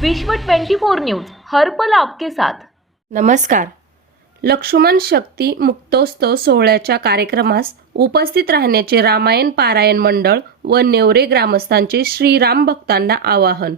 विश्व 24 न्यूज हर्पल आपके साथ. नमस्कार. लक्ष्मण शक्ती मुक्तोत्सव सोहळ्याच्या कार्यक्रमास उपस्थित राहण्याचे रामायण पारायण मंडळ व नेवरे ग्रामस्थांचे श्रीराम भक्तांना आवाहन.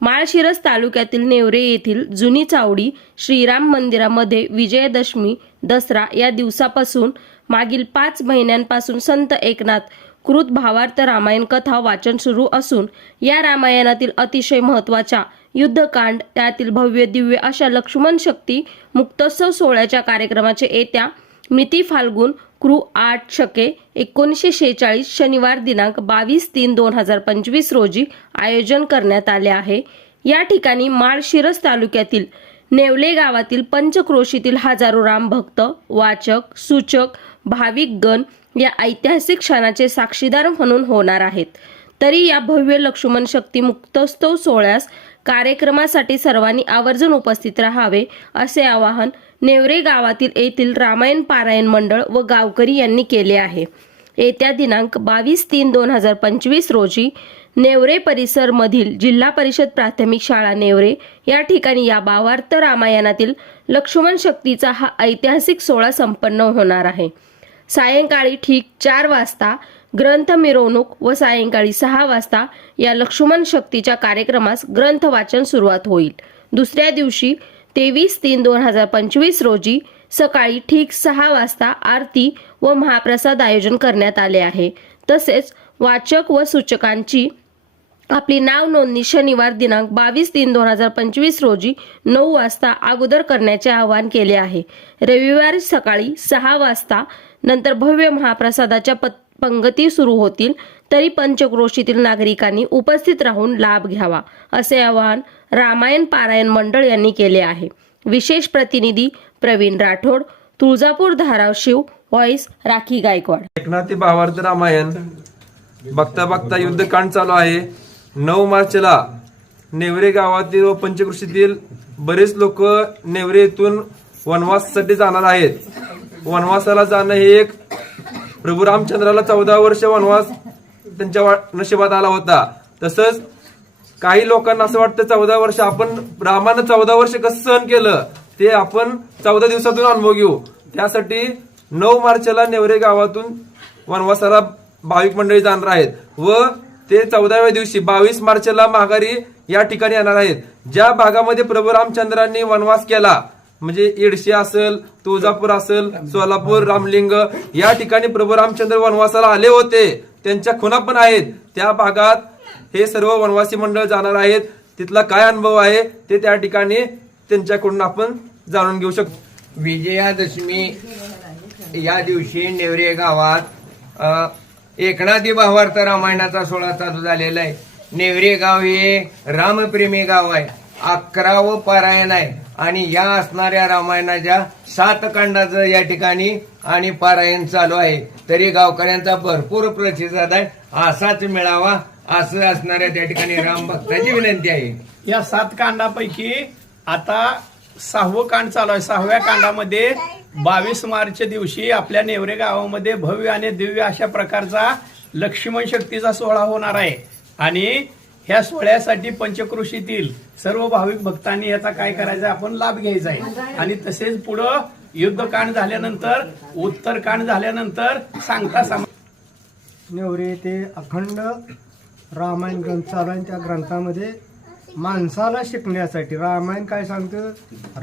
माळशिरस तालुक्यातील नेवरे येथील जुनी चावडी श्रीराम मंदिरामध्ये विजयदशमी दसरा या दिवसापासून मागील पाच महिन्यांपासून संत एकनाथ कृत भावार्थ रामायण कथा वाचन सुरू असून या रामायणातील अतिशय महत्त्वाच्या युद्धकांड त्यातील भव्य दिव्य अशा लक्ष्मण शक्ती मुक्तोत्सव सोहळ्याच्या कार्यक्रमाचे येत्या मिती फाल्गुन क्रू आठ शके एकोणीसशे शेहेचाळीस शनिवार दिनांक बावीस तीन दोन हजार पंचवीस रोजी आयोजन करण्यात आले आहे. या ठिकाणी माळशिरस तालुक्यातील नेवले गावातील पंचक्रोशीतील हजारो रामभक्त वाचक सूचक भाविक गण या ऐतिहासिक क्षणाचे साक्षीदार म्हणून होणार आहेत. तरी या भव्य लक्ष्मण शक्ती मुक्तोत्सव सोहळ्यास कार्यक्रमासाठी सर्वांनी आवर्जून उपस्थित राहावे असे आवाहन नेवरे गावातील येथील रामायण पारायण मंडळ व गावकरी यांनी केले आहे. येत्या दिनांक बावीस तीन दोन हजार पंचवीस रोजी नेवरे परिसर मधील जिल्हा परिषद प्राथमिक शाळा नेवरे या ठिकाणी या भावार्थ रामायणातील लक्ष्मण शक्तीचा हा ऐतिहासिक सोहळा संपन्न होणार आहे. सायंकाळी ठीक चार वाजता ग्रंथ मिरवणूक व सायंकाळी सहा वाजता या लक्ष्मण शक्तीच्या कार्यक्रमास ग्रंथ वाचन सुरुवात होईल. दुसऱ्या दिवशी तेवीस तीन दोन हजार पंचवीस रोजी सकाळी ठीक सहा वाजता आरती व महाप्रसाद आयोजन करण्यात आले आहे. तसेच वाचक व सूचकांची आपली नाव नोंदणी शनिवार दिनांक बावीस तीन दोन हजार पंचवीस रोजी नऊ वाजता अगोदर करण्याचे आवाहन केले आहे. रविवारी सकाळी सहा वाजता नंतर भव्य महाप्रसादाच्या पत पंगती सुरू होतील तरी पंचक्रोशीतील नागरिकांनी उपस्थित राहून लाभ घ्यावा असे आवाहन रामायण पारायण मंडळ यांनी केले आहे. विशेष प्रतिनिधी प्रवीण राठोड तुळजापूर धाराशिव व्हॉइस राखी गायकवाड. एकनाथी भावार्थ रामायण. बघता बघता युद्धकांड चालू आहे. नऊ मार्चला नेवरे गावातील व पंचकृषीतील बरेच लोक नेवरे येथून वनवासासाठी जाणार आहेत. वनवासाला जाणं हे एक प्रभू रामचंद्राला चौदा वर्ष वनवास त्यांच्या नशिबात आला होता. तसंच काही लोकांना असं वाटतं चौदा वर्ष आपण रामानं चौदा वर्ष कसं सहन केलं ते आपण चौदा दिवसातून अनुभव घेऊ. त्यासाठी नऊ मार्चला नेवरे गावातून वनवासाला भाविक मंडळी जाणार आहेत. व ते चौदाव्या दिवशी बावीस मार्चला माघारी या ठिकाणी येणार आहेत. ज्या भागामध्ये प्रभू रामचंद्रांनी वनवास केला म्हणजे इडशी असेल तुळजापूर असेल सोलापूर रामलिंग या ठिकाणी प्रभू रामचंद्र वनवासाला आले होते. त्यांच्या खुना पण आहेत. त्या भागात हे सर्व वनवासी मंडळ जाणार आहेत. तिथला काय अनुभव आहे ते त्या ठिकाणी त्यांच्याकडून आपण जाणून घेऊ शकतो. विजयादशमी या दिवशी नेवरे गावात एकनाथी भावार्थ रामायणाचा सोहळा चालू झालेला आहे. नेवरे गाव हे रामप्रेमी गाव आहे. अकरावं पारायण आहे. आणि या असणाऱ्या रामायणाच्या सात कांडाचं या ठिकाणी आणि पारायण चालू आहे. तरी गावकऱ्यांचा भरपूर प्रतिसाद आहे. असाच मिळावा असं असणाऱ्या त्या ठिकाणी राम भक्ताची विनंती आहे. या सात कांडापैकी आता सहावं कांड चालू आहे. सहाव्या कांडामध्ये बावीस मार्च दिवशी आपल्या नेवरे गावामध्ये भव्य आणि दिव्य अशा प्रकारचा लक्ष्मण शक्तीचा सोहळा होणार आहे. आणि ह्या सोहळ्यासाठी पंचकृषीतील सर्व भाविक भक्तांनी याचा काय करायचा आपण लाभ घ्यायचा आहे. आणि तसेच पुढं युद्धकांड झाल्यानंतर उत्तरकांड झाल्यानंतर सांगता सम नेवरे येथे अखंड रामायण ग्रंथ चालू आहे. त्या ग्रंथामध्ये माणसाला शिकण्यासाठी रामायण काय सांगतं?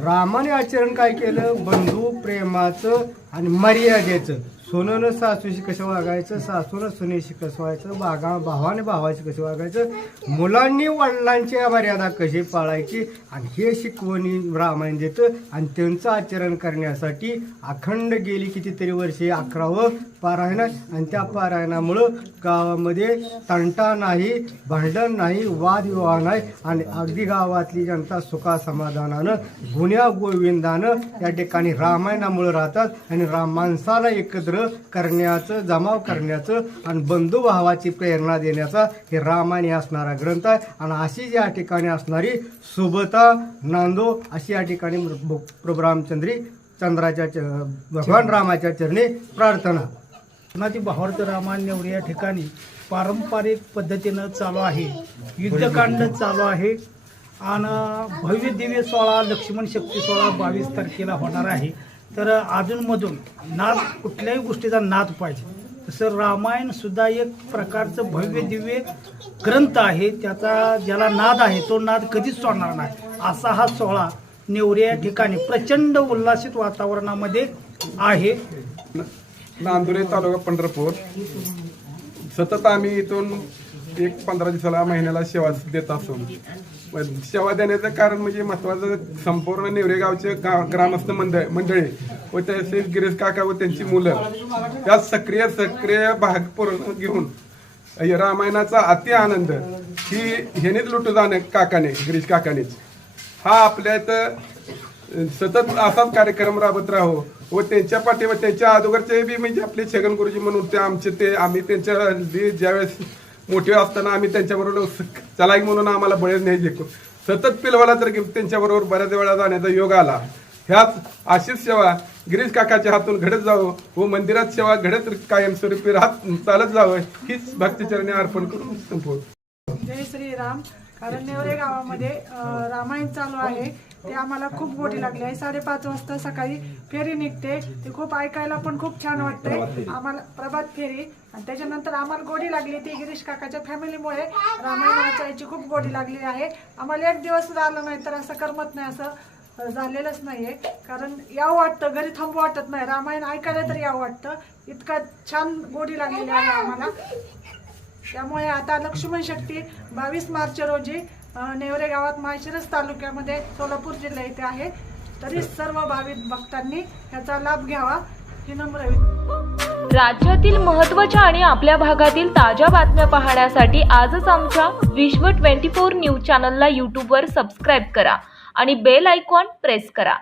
रामाने आचरण काय केलं? बंधू प्रेमाचं आणि मर्यादेचं. सोनं सासूशी कसं वागायचं? सासूनं सुनेशी कसं व्हायचं बागा भावाने भावाशी कसं वागायचं? मुलांनी वडिलांची मर्यादा कशी पाळायची? आणि हे शिकवणी रामायण देतं. आणि त्यांचं आचरण करण्यासाठी अखंड गेली कितीतरी वर्षे अकरावं पारायण. आणि त्या पारायणामुळं गावामध्ये तंटा नाही भांडण नाही वादविवाह नाही. आणि अगदी गावातली जनता सुखा समाधानानं गुन्ह्या गोविंदानं या ठिकाणी रामायणामुळं राहतात. आणि राम माणसाला एकत्र करण्याचं जमाव करण्याचं आणि बंधुभावाची प्रेरणा देण्याचा हे रामायण असणारा ग्रंथ आहे. आणि अशी या ठिकाणी असणारी सुबता नांदो अशी या ठिकाणी प्रभू रामचंद्री चंद्राच्या भगवान रामाच्या चरणी प्रार्थना. नाती भावार्थ रामायण नेवरे या ठिकाणी पारंपरिक पद्धतीनं चालू आहे. युद्धकांड चालू आहे. आणि भव्य दिव्य सोहळा लक्ष्मण शक्ती सोहळा बावीस तारखेला होणार आहे. तर अधूनमधून नाद कुठल्याही गोष्टीचा नाद पाहिजे. तसं रामायण सुद्धा एक प्रकारचं भव्य दिव्य ग्रंथ आहे. त्याचा ज्याला नाद आहे तो नाद कधीच सोडणार नाही. असा हा सोहळा नेवरे या ठिकाणी प्रचंड उल्हासित वातावरणामध्ये आहे. नांदुरे तालुका पंढरपूर. सतत आम्ही इथून एक पंधरा दिवसाला महिन्याला सेवा देत असतो सेवा देण्याचं कारण म्हणजे महत्वाचं संपूर्ण नेवरे गावचे गा ग्रामस्थ मंडळ मंडळी व तसेच गिरीश काका व त्यांची मुलं या सक्रिय सक्रिय भाग पूर्ण घेऊन रामायणाचा अति आनंद ही ह्यानेच लुटू जाणे काकाने गिरीश काकानेच. हा आपल्या इथं सतत असाच कार्यक्रम राबत राहो व त्यांच्या पाठीवर त्यांच्या अगोदरचे बी म्हणजे आपले छगन गुरुजी म्हणून ते आमचे ते आम्ही त्यांच्या ज्यावेळेस मोठे असताना आम्ही त्यांच्याबरोबर स- म्हणून आम्हाला बळेच न्यायचे सतत पिलवाला तर त्यांच्याबरोबर बऱ्याच वेळा जाण्याचा योग आला ह्याच आशिष सेवा गिरीश काकाच्या हातून घडत जावं व मंदिरात सेवा घडत कायमस्वरूपी राहत चालत जावं हीच भक्तचरणी अर्पण करून संपव जय श्रीराम. कारण नेवरे गावामध्ये रामायण चालू आहे. ते आम्हाला खूप गोडी लागली. आहे साडेपाच वाजता सकाळी फेरी निघते. ते खूप ऐकायला पण खूप छान वाटते. आम्हाला प्रभात फेरी. आणि त्याच्यानंतर आम्हाला गोडी लागली ती गिरीश काकाच्या फॅमिलीमुळे. रामायण वाचायची खूप गोडी लागली आहे. आम्हाला एक दिवस आलं नाही तर असं करमत नाही असं झालेलंच नाहीये. कारण यावं वाटतं घरी थांबू वाटत नाही. रामायण ऐकायला तरी यावं वाटतं. इतका छान गोडी लागलेली आहे आम्हाला. त्यामुळे आता लक्ष्मण शक्ती बावीस मार्च रोजी नेवरे गावात माळशिरस तालुक्यामध्ये सोलापूर जिल्हा येथे आहे. तरी सर्व भाविक भक्तांनी याचा लाभ घ्यावा ही नम्र राज्यातील महत्त्वाच्या आणि आपल्या भागातील ताज्या बातम्या पाहण्यासाठी आजच आमच्या विश्व 24 न्यूज चॅनलला यूट्यूबवर सबस्क्राईब करा आणि बेल आयकॉन प्रेस करा.